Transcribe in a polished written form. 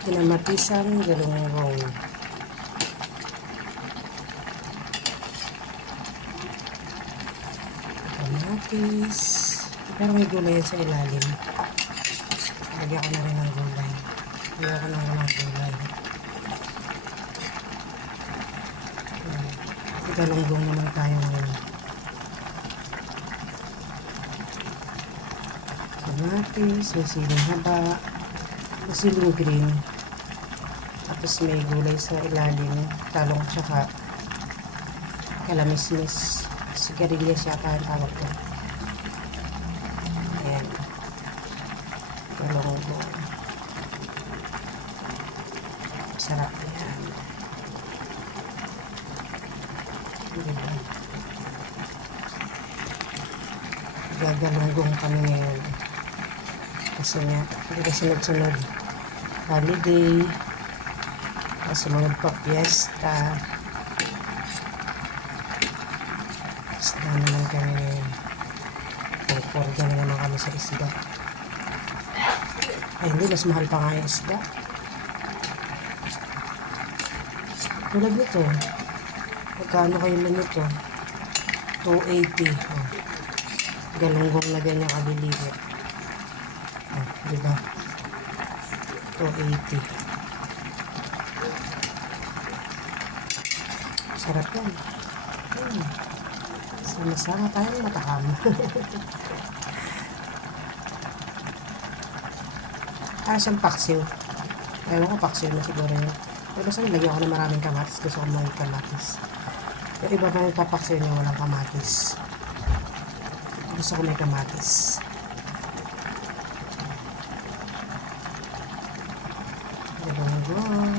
kinamatisan, galunggong. Kamatis. Pero may gulay yan sa ilalim. Lagyan ko na rin ng gulay. Lagyan ko na rin ng gulay. Galunggong naman tayo ngayon. Kamatis, may siling haba, may siling green. Tapos may gulay sa ilalim, talong tsaka kalamismis. Sigarilyas yata ang tawag ko. Ayan. Galunggong. Sarap yan. Diba? Gagalunggong kami ngayon. Kasi nga, hindi ka sunod-sunod. Holiday. Sumunod pa fiesta. Isda naman kami ngayon. Purga na naman kami sa isda. Ay hindi, mas mahal pa nga yung isda. Tulad nito. Magkano kayo na nito? 280. Oh. Galunggong na ganyan kabilibot. Oh, diba? 280. Sarap yan. Sama-sama tayong matakam. Siyang paksiw. Ewan ko, paksiw na siguro yun. Pero basta nilagyan ko na maraming kamatis. Gusto ko may kamatis. Yung iba pa yung papaksiw niya walang kamatis. Gusto ko may kamatis. Galunggong.